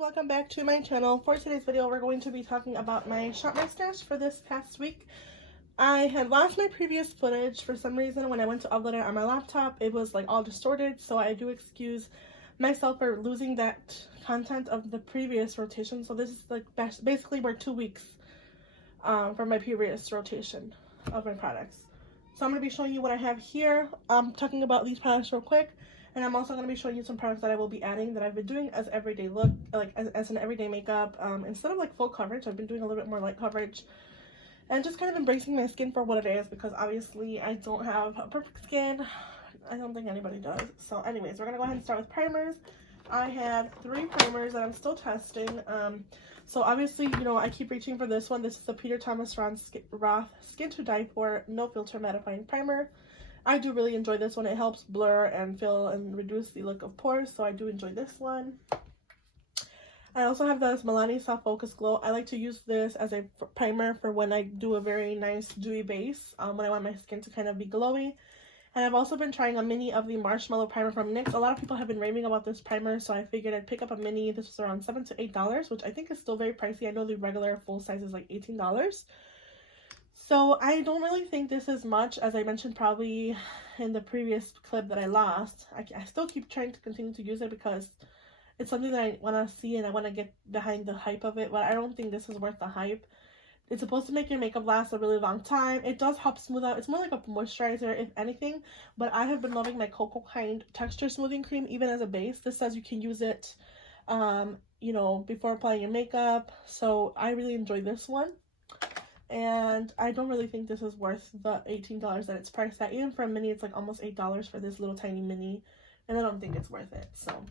welcome back to my channel. For today's video, we're going to be talking about my shop my stash for this past week. I had lost my previous footage for some reason. When I went to upload it on my laptop, it was like all distorted, so I do excuse myself for losing that content of the previous rotation. So this is like basically we're 2 weeks from my previous rotation of my products. So I'm going to be showing you what I have here. I'm talking about these products real quick. And I'm also going to be showing you some products that I will be adding that I've been doing as everyday look, like as an everyday makeup. Instead of like full coverage, I've been doing a little bit more light coverage. And just kind of embracing my skin for what it is, because obviously I don't have a perfect skin. I don't think anybody does. So anyways, we're going to go ahead and start with primers. I had 3 primers that I'm still testing. So obviously, you know, I keep reaching for this one. This is the Peter Thomas Roth Skin to Die For No Filter Mattifying Primer. I do really enjoy this one. It helps blur and fill and reduce the look of pores, so I do enjoy this one. I also have this Milani Soft Focus Glow. I like to use this as a primer for when I do a very nice dewy base, when I want my skin to kind of be glowy. And I've also been trying a mini of the Marshmallow Primer from NYX. A lot of people have been raving about this primer, so I figured I'd pick up a mini. This was around $7 to $8, which I think is still very pricey. I know the regular full size is like $18. So I don't really think this is much, as I mentioned probably in the previous clip that I lost. I still keep trying to continue to use it because it's something that I want to see and I want to get behind the hype of it, but I don't think this is worth the hype. It's supposed to make your makeup last a really long time. It does help smooth out. It's more like a moisturizer, if anything, but I have been loving my Cocoa Kind Texture Smoothing Cream even as a base. This says you can use it, you know, before applying your makeup, so I really enjoy this one. And I don't really think this is worth the $18 that it's priced at. Even for a mini, it's like almost $8 for this little tiny mini. And I don't think it's worth it. So,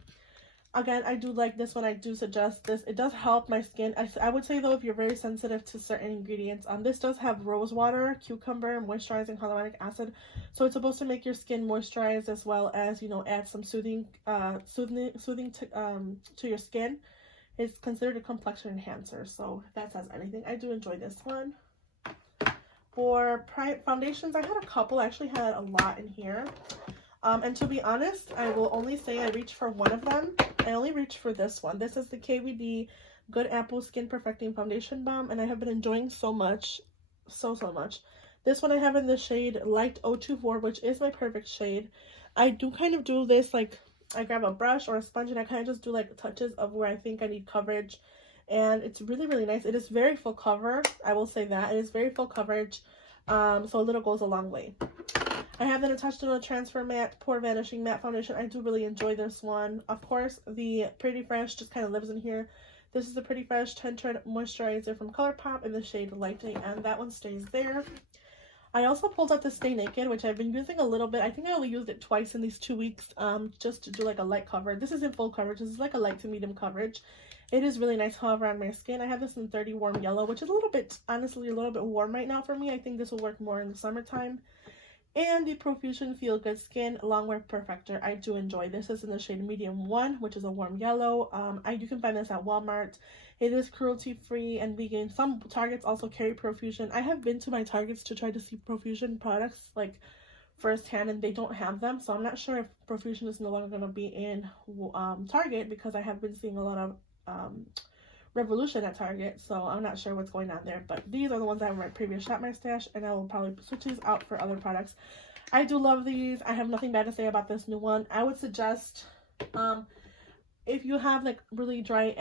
again, I do like this one. I do suggest this. It does help my skin. I would say, though, if you're very sensitive to certain ingredients, this does have rose water, cucumber, moisturizing hyaluronic acid. So it's supposed to make your skin moisturized as well as, you know, add some soothing to your skin. It's considered a complexion enhancer. So if that says anything, I do enjoy this one. For foundations, I had a couple. I actually had a lot in here. And to be honest, I will only say I reached for one of them. I only reached for this one. This is the KVD Good Apple Skin Perfecting Foundation Balm, and I have been enjoying so much. So much. This one I have in the shade Light 024, which is my perfect shade. I do kind of do this, like, I grab a brush or a sponge and I kind of just do like touches of where I think I need coverage. And it's really, really nice. It is very full cover. I will say that. It is very full coverage. So a little goes a long way. I have the Natasha Denona Transfer Matte Pore Vanishing Matte Foundation. I do really enjoy this one. Of course, the Pretty Fresh just kind of lives in here. This is the Pretty Fresh Tinted Moisturizer from ColourPop in the shade Lighting, and that one stays there. I also pulled out the Stay Naked, which I've been using a little bit. I think I only used it twice in these 2 weeks, just to do like a light cover. This isn't full coverage. This is like a light to medium coverage. It is really nice, however, on my skin. I have this in 30 Warm Yellow, which is a little bit, honestly, a little bit warm right now for me. I think this will work more in the summertime. And the Profusion Feel Good Skin Longwear Perfector. I do enjoy this. This is in the shade Medium 1, which is a warm yellow. You can find this at Walmart. It is cruelty-free and vegan. Some Targets also carry Profusion. I have been to my Targets to try to see Profusion products, like, firsthand, and they don't have them. So I'm not sure if Profusion is no longer going to be in Target, because I have been seeing a lot of Revolution at Target, so I'm not sure what's going on there. But these are the ones I have in my previous Shop My Stash, and I will probably switch these out for other products. I do love these. I have nothing bad to say about this new one. I would suggest, if you have like really dry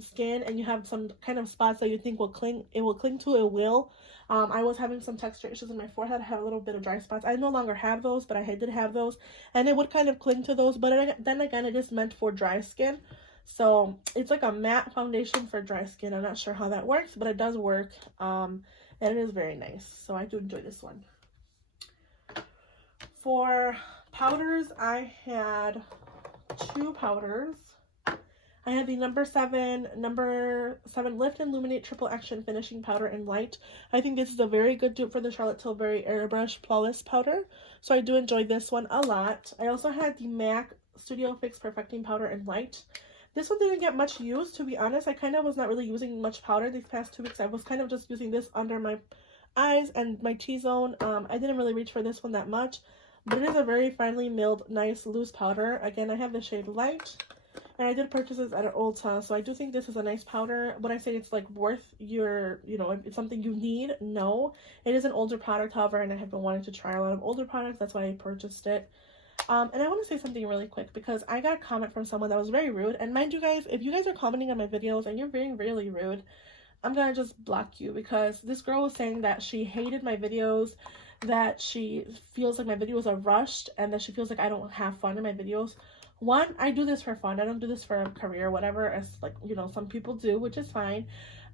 skin and you have some kind of spots that you think will cling, it will cling to, it will. I was having some texture issues in my forehead. I have a little bit of dry spots. I no longer have those, but I did have those, and it would kind of cling to those. But then again, it is meant for dry skin. So it's like a matte foundation for dry skin. I'm not sure how that works, but it does work. And it is very nice. So I do enjoy this one. For powders, I had 2 powders. I had the number 7 Lift and Luminate Triple Action Finishing Powder in Light. I think this is a very good dupe for the Charlotte Tilbury Airbrush Flawless Powder. So I do enjoy this one a lot. I also had the MAC Studio Fix Perfecting Powder in Light. This one didn't get much use, to be honest. I kind of was not really using much powder these past 2 weeks. I was kind of just using this under my eyes and my T-zone. I didn't really reach for this one that much, but it is a very finely milled, nice, loose powder. Again, I have the shade Light. And I did purchase this at an Ulta, so I do think this is a nice powder. When I say it's like worth your, you know, if it's something you need, no. It is an older product, however, and I have been wanting to try a lot of older products. That's why I purchased it. And I want to say something really quick because I got a comment from someone that was very rude. And mind you guys, if you guys are commenting on my videos and you're being really rude, I'm gonna just block you, because this girl was saying that she hated my videos, that she feels like my videos are rushed, and that she feels like I don't have fun in my videos. One, I do this for fun. I don't do this for a career, whatever, as like, you know, some people do, which is fine.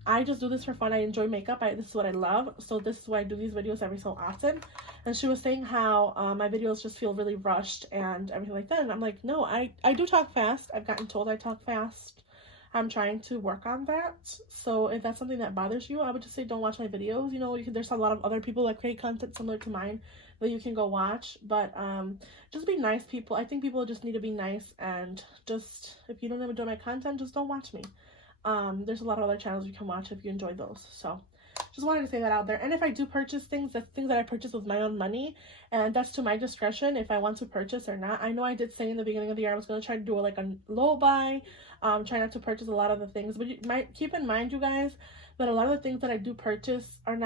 I just do this for fun. I enjoy makeup. This is what I love. So this is why I do these videos every so often. And she was saying how my videos just feel really rushed and everything like that. And I'm like, no, I do talk fast. I've gotten told I talk fast. I'm trying to work on that. So if that's something that bothers you, I would just say don't watch my videos. You know, there's a lot of other people that create content similar to mine that you can go watch. But just be nice, people. I think people just need to be nice, and just, if you don't enjoy my content, just don't watch me. There's a lot of other channels you can watch if you enjoy those. So just wanted to say that out there. And if I do purchase things, the things that I purchase with my own money, and that's to my discretion if I want to purchase or not. I know I did say in the beginning of the year I was going to try to do like a low buy, try not to purchase a lot of the things, but you might keep in mind, you guys, that a lot of the things that I do purchase are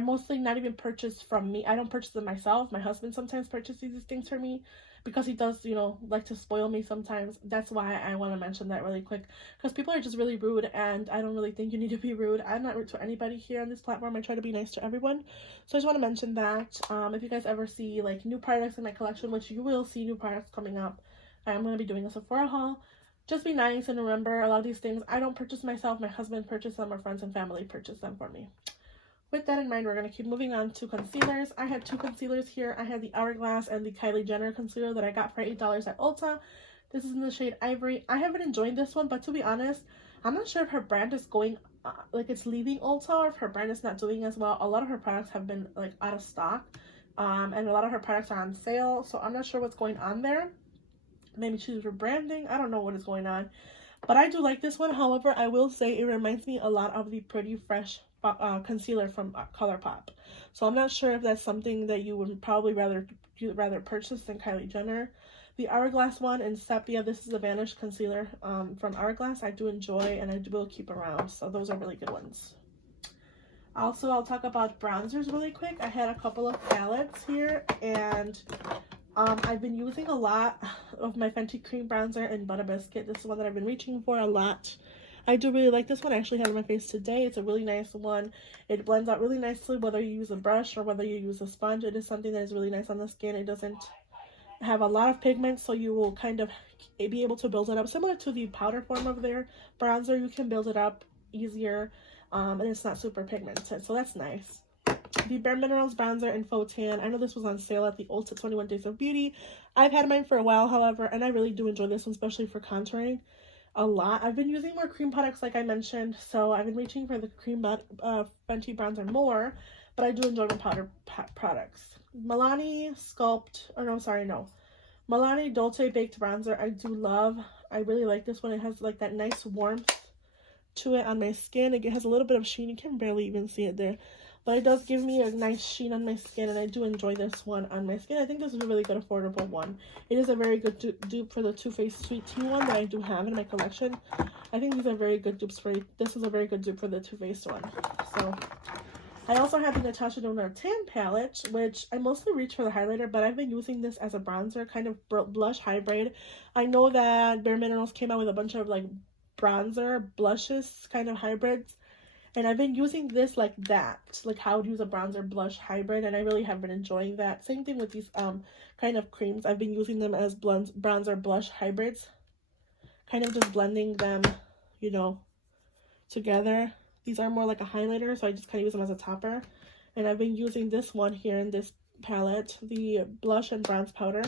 mostly not even purchased from me. I don't purchase them myself. My husband sometimes purchases these things for me, because he does, you know, like to spoil me sometimes. That's why I want to mention that really quick, because people are just really rude, and I don't really think you need to be rude. I'm not rude to anybody here on this platform. I try to be nice to everyone. So I just want to mention that. If you guys ever see like new products in my collection, which you will see new products coming up, I'm going to be doing a Sephora haul. Just be nice, and remember, a lot of these things I don't purchase myself. My husband purchased them, or friends and family purchase them for me. With that in mind, we're going to keep moving on to concealers. I had two concealers here. I had the Hourglass and the Kylie Jenner concealer that I got for $8 at Ulta. This is in the shade Ivory. I have been enjoying this one, but to be honest, I'm not sure if her brand is going, like it's leaving Ulta, or if her brand is not doing as well. A lot of her products have been like out of stock, and a lot of her products are on sale, so I'm not sure what's going on there. Maybe she's rebranding. I don't know what is going on, but I do like this one. However, I will say it reminds me a lot of the Pretty Fresh concealer from ColourPop. So I'm not sure if that's something that you would probably rather purchase than Kylie Jenner. The Hourglass one in Sepia, this is a Vanish Concealer from Hourglass. I do enjoy, and I will keep around. So those are really good ones. Also, I'll talk about bronzers really quick. I had a couple of palettes here, and I've been using a lot of my Fenty cream bronzer in Butter Biscuit. This is one that I've been reaching for a lot. I do really like this one. I actually have it on my face today. It's a really nice one. It blends out really nicely, whether you use a brush or whether you use a sponge. It is something that is really nice on the skin. It doesn't have a lot of pigment, so you will kind of be able to build it up. Similar to the powder form of their bronzer, you can build it up easier, and it's not super pigmented, so that's nice. The Bare Minerals bronzer in Faux Tan. I know this was on sale at the Ulta 21 Days of Beauty. I've had mine for a while, however, and I really do enjoy this one, especially for contouring a lot. I've been using more cream products, like I mentioned, so I've been reaching for the cream Fenty bronzer more, but I do enjoy the powder products. Milani Milani Dolce Baked Bronzer, I do love. I really like this one. It has like that nice warmth to it on my skin. It has a little bit of sheen. You can barely even see it there, but it does give me a nice sheen on my skin, and I do enjoy this one on my skin. I think this is a really good affordable one. It is a very good dupe for the Too Faced Sweet Tea one that I do have in my collection. I think these are very good dupes for, this is a very good dupe for the Too Faced one. So I also have the Natasha Denona Tan palette, which I mostly reach for the highlighter, but I've been using this as a bronzer, kind of blush hybrid. I know that Bare Minerals came out with a bunch of like bronzer blushes kind of hybrids, and I've been using this like that, like how to use a bronzer blush hybrid, and I really have been enjoying that. Same thing with these kind of creams. I've been using them as bronzer blush hybrids, kind of just blending them, you know, together. These are more like a highlighter, so I just kind of use them as a topper. And I've been using this one here in this palette, the blush and bronze powder,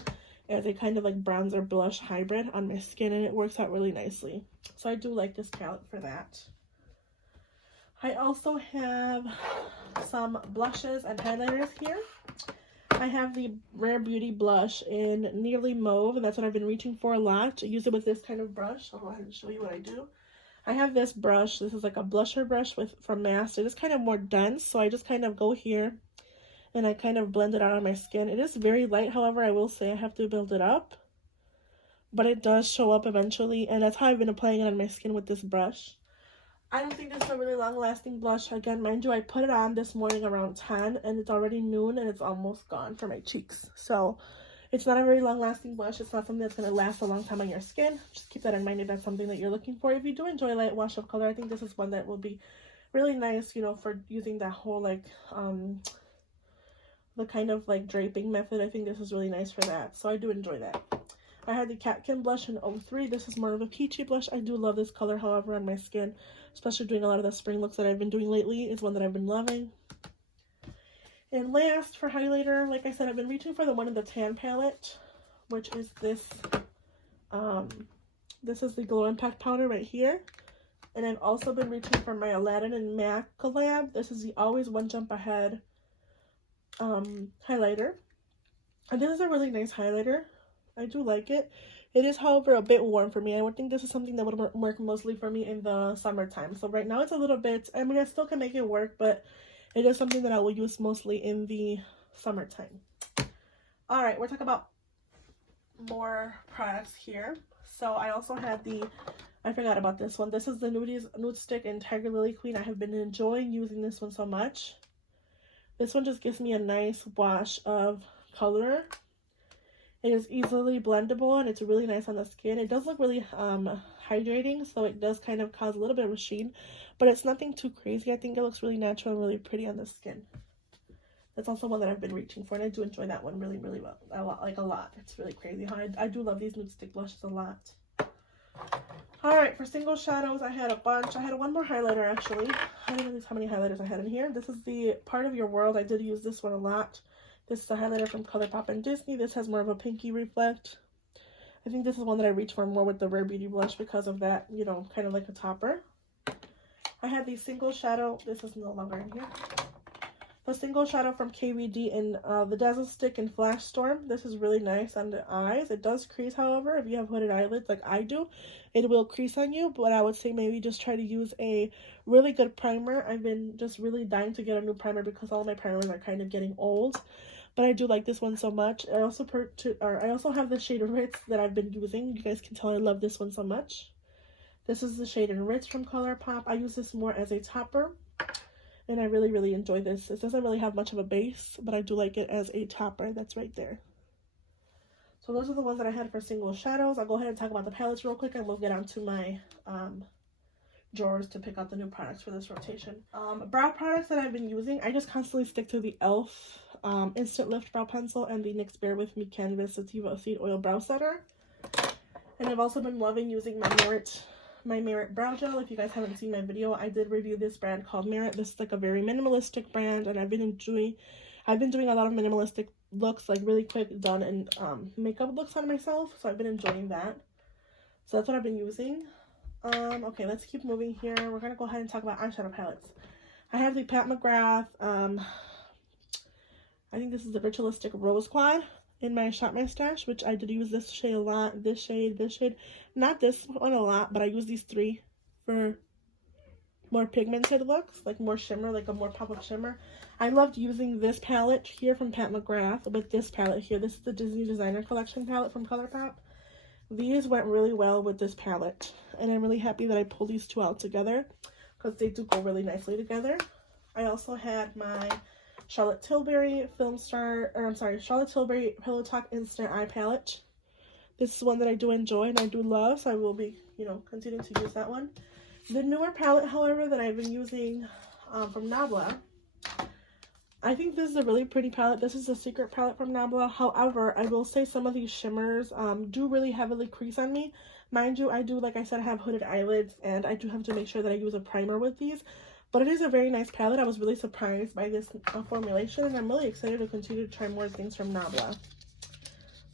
as a kind of like bronzer blush hybrid on my skin, and it works out really nicely. So I do like this palette for that. I also have some blushes and highlighters here. I have the Rare Beauty blush in Nearly Mauve, and that's what I've been reaching for a lot. I use it with this kind of brush. I'll go ahead and show you what I do. I have this brush. This is like a blusher brush from Mass. It is kind of more dense, so I just kind of go here and I kind of blend it out on my skin. It is very light, however, I will say I have to build it up. but it does show up eventually, and that's how I've been applying it on my skin with this brush. I don't think this is a really long-lasting blush. Again, mind you, I put it on this morning around 10, and it's already noon, and it's almost gone for my cheeks. So it's not a very long-lasting blush. It's not something that's going to last a long time on your skin. Just keep that in mind if that's something that you're looking for. If you do enjoy light wash of color, I think this is one that will be really nice, you know, for using that whole, like, the kind of, like, draping method. I think this is really nice for that. So I do enjoy that. I had the Catkin blush in 03. This is more of a peachy blush. I do love this color, however, on my skin, especially doing a lot of the spring looks that I've been doing lately. It's one that I've been loving. And last, for highlighter, like I said, I've been reaching for the one in the tan palette, which is this. This is the Glow Impact powder right here. And I've also been reaching for my Aladdin and MAC collab. This is the Always One Jump Ahead highlighter. And this is a really nice highlighter. I do like it. It is, however, a bit warm for me. I would think this is something that would work mostly for me in the summertime. So right now it's a little bit, I mean, I still can make it work, but it is something that I will use mostly in the summertime. All right, we're talking about more products here. So I also had I forgot about this one. This is the Nude Stick in Tiger Lily Queen. I have been enjoying using this one so much. This one just gives me a nice wash of color. It is easily blendable, and it's really nice on the skin. It does look really hydrating, so it does kind of cause a little bit of a sheen, but it's nothing too crazy. I think it looks really natural and really pretty on the skin. That's also one that I've been reaching for, and I do enjoy that one really, really well. A lot. It's really crazy how I do love these nude stick blushes a lot. Alright, for single shadows, I had a bunch. I had one more highlighter, actually. I don't know how many highlighters I had in here. This is the Part of Your World. I did use this one a lot. This is a highlighter from ColourPop and Disney. This has more of a pinky reflect. I think this is one that I reach for more with the Rare Beauty blush because of that, you know, kind of like a topper. I had the single shadow. This is no longer in here. The single shadow from KVD in the Dazzle Stick in Flash Storm. This is really nice on the eyes. It does crease, however, if you have hooded eyelids like I do. It will crease on you, but I would say maybe just try to use a really good primer. I've been just really dying to get a new primer because all of my primers are kind of getting old. But I do like this one so much. I also have the shade Ritz that I've been using. You guys can tell I love this one so much. This is the shade in Ritz from ColourPop. I use this more as a topper, and I really, really enjoy this. It doesn't really have much of a base, but I do like it as a topper. That's right there. So those are the ones that I had for single shadows. I'll go ahead and talk about the palettes real quick, and we'll get onto my drawers to pick out the new products for this rotation. Brow products that I've been using, I just constantly stick to the e.l.f. Instant Lift Brow Pencil and the NYX Bear With Me Canvas Sativa Seed Oil Brow Setter. And I've also been loving using my Merit Brow Gel. If you guys haven't seen my video, I did review this brand called Merit. This is like a very minimalistic brand, and I've been doing a lot of minimalistic looks, like really quick done and makeup looks on myself. So I've been enjoying that. So that's what I've been using. Okay, let's keep moving here. We're gonna go ahead and talk about eyeshadow palettes. I have the Pat McGrath, I think this is the Ritualistic Rose Quad in my Shop My Stash, which I did use this shade a lot, this shade, not this one a lot, but I use these three for more pigmented looks, like more shimmer, like a more pop-up shimmer. I loved using this palette here from Pat McGrath with this palette here. This is the Disney Designer Collection palette from ColourPop. These went really well with this palette, and I'm really happy that I pulled these two out together because they do go really nicely together. I also had my Charlotte Tilbury Charlotte Tilbury Pillow Talk Instant Eye Palette. This is one that I do enjoy and I do love, so I will be, continuing to use that one. The newer palette, however, that I've been using from Nabla, I think this is a really pretty palette. This is a secret palette from Nabla. However, I will say some of these shimmers do really heavily crease on me. Mind you, I do, like I said, have hooded eyelids, and I do have to make sure that I use a primer with these. But it is a very nice palette. I was really surprised by this formulation, and I'm really excited to continue to try more things from Nabla.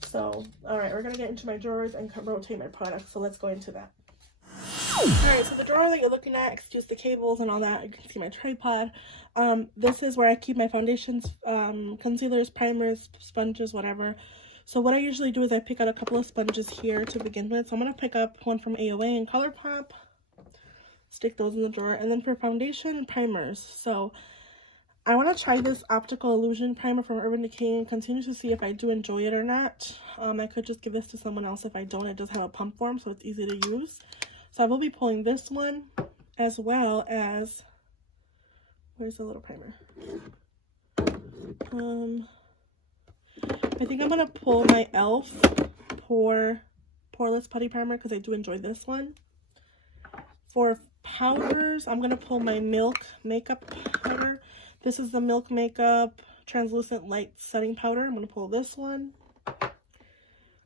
So, alright, we're going to get into my drawers and rotate my products, so let's go into that. Alright, so the drawer that you're looking at, excuse the cables and all that, you can see my tripod. This is where I keep my foundations, concealers, primers, sponges, whatever. So what I usually do is I pick out a couple of sponges here to begin with. So I'm going to pick up one from AOA and ColourPop. Stick those in the drawer. And then for foundation and primers, so I want to try this Optical Illusion Primer from Urban Decay and continue to see if I do enjoy it or not. I could just give this to someone else if I don't. It does have a pump form, so it's easy to use. So I will be pulling this one, as well as, where's the little primer? I think I'm going to pull my e.l.f. Poreless Putty Primer because I do enjoy this one. For powders, I'm going to pull my Milk Makeup Powder. This is the Milk Makeup Translucent Light Setting Powder. I'm going to pull this one.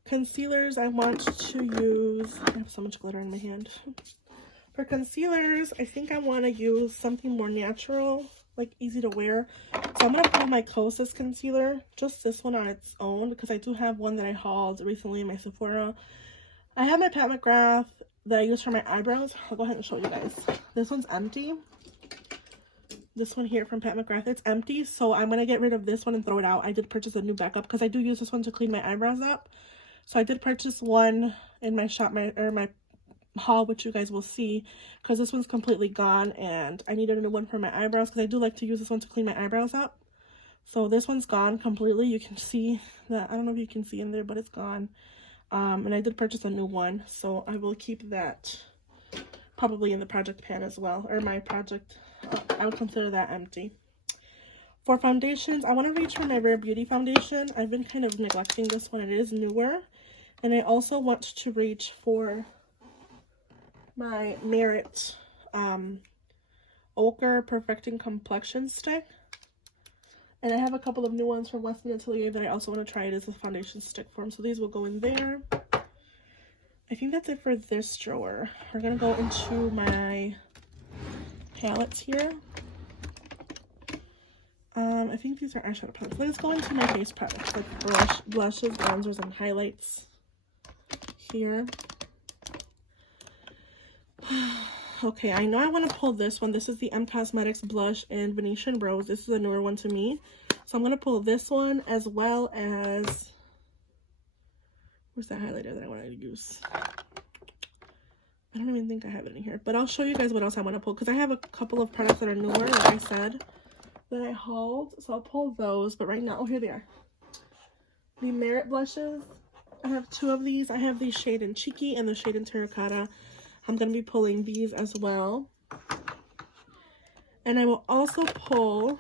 Concealers, I want to use, I have so much glitter in my hand. For concealers, I think I want to use something more natural, like easy to wear. So I'm going to pull my Kosas concealer, just this one on its own, because I do have one that I hauled recently in my Sephora. I have my Pat McGrath that I use for my eyebrows. I'll go ahead and show you guys. This one's empty. This one here from Pat McGrath, it's empty, so I'm going to get rid of this one and throw it out. I did purchase a new backup because I do use this one to clean my eyebrows up. So I did purchase one in my shop, my haul, which you guys will see, because this one's completely gone and I needed a new one for my eyebrows because I do like to use this one to clean my eyebrows up. So this one's gone completely. You can see that, I don't know if you can see in there, but it's gone. And I did purchase a new one, so I will keep that probably in the project pan as well, or my project. I would consider that empty. For foundations, I want to reach for my Rare Beauty foundation. I've been kind of neglecting this one. It is newer. And I also want to reach for my Merit Ochre Perfecting Complexion Stick. And I have a couple of new ones from Westman Atelier that I also want to try it as a foundation stick form. So these will go in there. I think that's it for this drawer. We're going to go into my palettes here. I think these are eyeshadow palettes. Let's go into my face products, like blushes, bronzers, and highlights here. Okay, I know I want to pull this one. This is the M Cosmetics Blush in Venetian Rose. This is a newer one to me. So I'm going to pull this one as well as, where's that highlighter that I want to use? I don't even think I have it in here, but I'll show you guys what else I want to pull because I have a couple of products that are newer, like I said, that I hauled. So I'll pull those, but right now, oh, here they are. The Merit blushes. I have two of these. I have the shade in Cheeky and the shade in Terracotta. I'm going to be pulling these as well. And I will also pull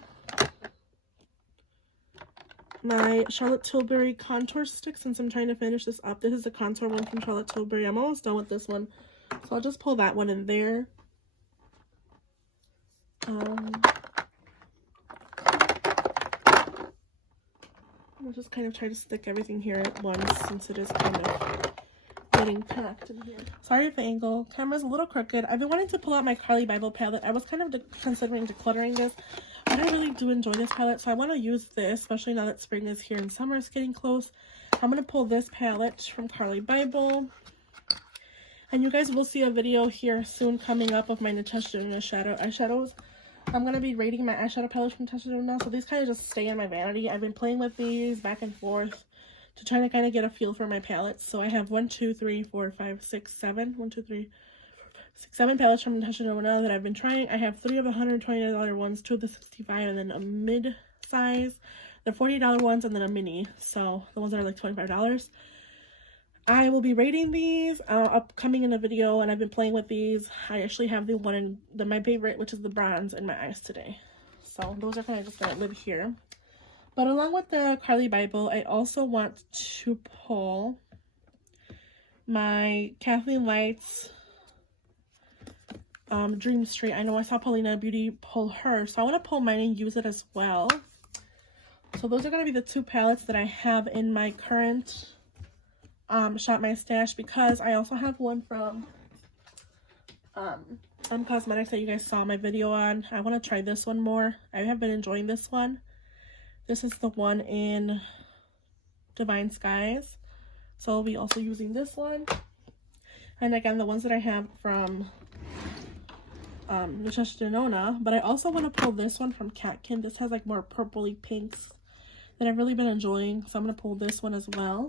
my Charlotte Tilbury contour stick since I'm trying to finish this up. This is the contour one from Charlotte Tilbury. I'm almost done with this one. So I'll just pull that one in there. I'll just kind of try to stick everything here at once since it is kind of getting packed in here. Sorry if the angle. Camera's a little crooked. I've been wanting to pull out my Carly Bible palette. I was kind of considering decluttering this, but I really do enjoy this palette, so I want to use this, especially now that spring is here and summer is getting close. I'm going to pull this palette from Carly Bible. And you guys will see a video here soon coming up of my Natasha Denona eyeshadows. I'm going to be rating my eyeshadow palette from Natasha Denona, so these kind of just stay in my vanity. I've been playing with these back and forth to try to kind of get a feel for my palettes. So I have 1, 2, 3, 4, 5, 6, 7. 1, 2, 3, 6, 7 palettes from Natasha Denona that I've been trying. I have 3 of the $129 ones, 2 of the $65, and then a mid-size. The $40 ones, and then a mini. So the ones that are like $25. I will be rating these upcoming in a video, and I've been playing with these. I actually have the one in my favorite, which is the bronze, in my eyes today. So those are kind of just going to live here. But along with the Carly Bible, I also want to pull my Kathleen Lights Dream Street. I know I saw Paulina Beauty pull her, so I want to pull mine and use it as well. So those are going to be the 2 palettes that I have in my current Shop My Stash, because I also have one from Cosmetics that you guys saw my video on. I want to try this one more. I have been enjoying this one. This is the one in Divine Skies, so I'll be also using this one. And again, the ones that I have from Natasha Denona, but I also want to pull this one from Catkin. This has like more purpley pinks that I've really been enjoying, so I'm going to pull this one as well.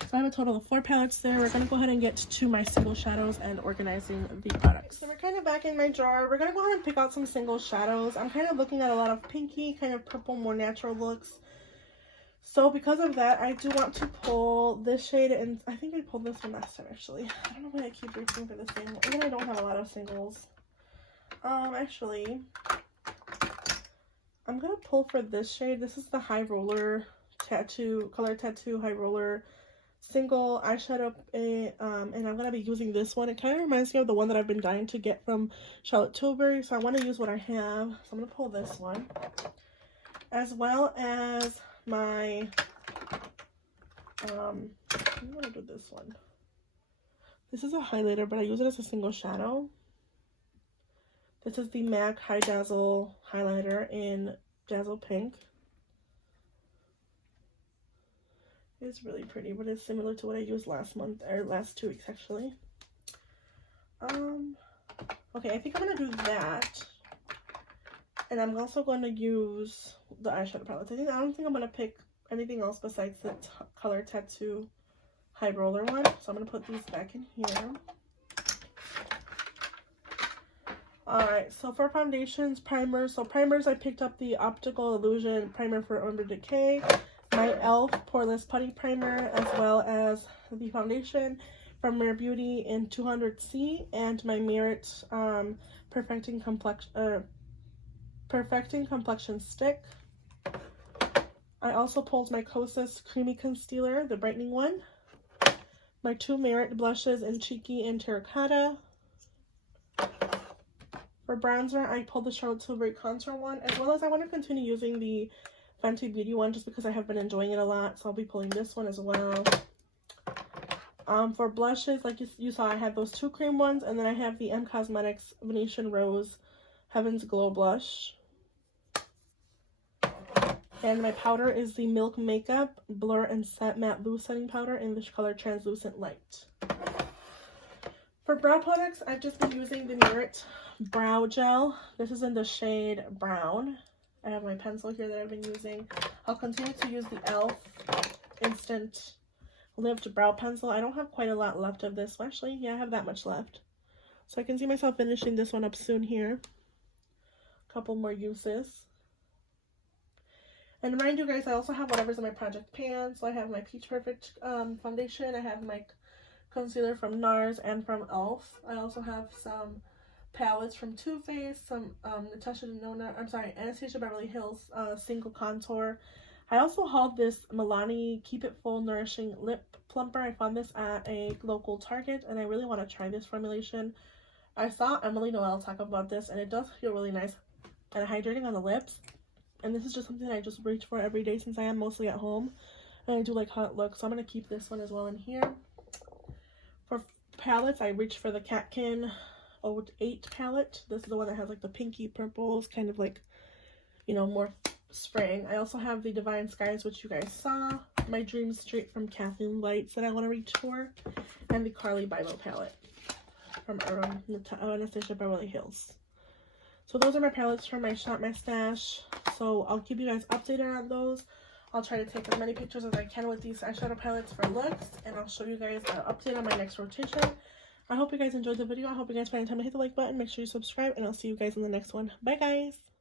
So I have a total of 4 palettes there. We're going to go ahead and get to my single shadows and organizing the products. So we're kind of back in my drawer. We're going to go ahead and pick out some single shadows. I'm kind of looking at a lot of pinky, kind of purple, more natural looks. So because of that, I do want to pull this shade, and I think I pulled this one last time actually. I don't know why I keep reaching for this thing. Even I don't have a lot of singles. Actually, I'm going to pull for this shade. This is the High Roller Color Tattoo High Roller single eyeshadow, and I'm going to be using this one. It kind of reminds me of the one that I've been dying to get from Charlotte Tilbury, so I want to use what I have. So I'm going to pull this one, as well as my, I'm going to do this one. This is a highlighter, but I use it as a single shadow. This is the MAC High Dazzle highlighter in Dazzle Pink. It's really pretty, but it's similar to what I used last month, or last 2 weeks actually. Okay, I think I'm gonna do that, and I'm also going to use the eyeshadow palettes. I don't think I'm gonna pick anything else besides the Color Tattoo High Roller one. So I'm gonna put these back in here. Alright, so for foundations, primers. So primers, I picked up the Optical Illusion Primer for Under Decay, my e.l.f. Poreless Putty Primer, as well as the foundation from Rare Beauty in 200C, and my Merit Perfecting Complexion Stick. I also pulled my Kosas Creamy Concealer, the brightening one, my 2 Merit blushes in Cheeky and Terracotta. For bronzer, I pulled the Charlotte Tilbury Contour one, as well as I want to continue using the Fenty Beauty one just because I have been enjoying it a lot, so I'll be pulling this one as well. For blushes, like you saw, I have those 2 cream ones, and then I have the M Cosmetics Venetian Rose Heaven's Glow Blush. And my powder is the Milk Makeup Blur and Set Matte Loose Setting Powder in the color Translucent Light. For brow products, I've just been using the Merit Brow Gel. This is in the shade Brown. I have my pencil here that I've been using. I'll continue to use the e.l.f. Instant Lift Brow Pencil. I don't have quite a lot left of this. Well, actually, yeah, I have that much left. So I can see myself finishing this one up soon here. A couple more uses. And mind you guys, I also have whatever's in my project pan. So I have my Peach Perfect foundation. I have my concealer from NARS and from e.l.f. I also have some palettes from Too Faced, some Anastasia Beverly Hills single contour. I also hauled this Milani Keep It Full Nourishing Lip Plumper. I found this at a local Target, and I really want to try this formulation. I saw Emily Noel talk about this, and it does feel really nice and hydrating on the lips. And this is just something I just reach for every day since I am mostly at home, and I do like how it looks. So I'm going to keep this one as well in here. For palettes, I reached for the Catkin 08 palette. This is the one that has like the pinky purples, kind of like, you know, more spraying. I also have the Divine Skies, which you guys saw, my Dream Street from Kathleen Lights that I want to reach for, and the Carly Bilo palette from Anastasia Beverly Hills. So those are my palettes from my Shop My Stash. So I'll keep you guys updated on those. I'll try to take as many pictures as I can with these eyeshadow palettes for looks, and I'll show you guys an update on my next rotation. I hope you guys enjoyed the video. I hope you guys find time to hit the like button. Make sure you subscribe, and I'll see you guys in the next one. Bye, guys!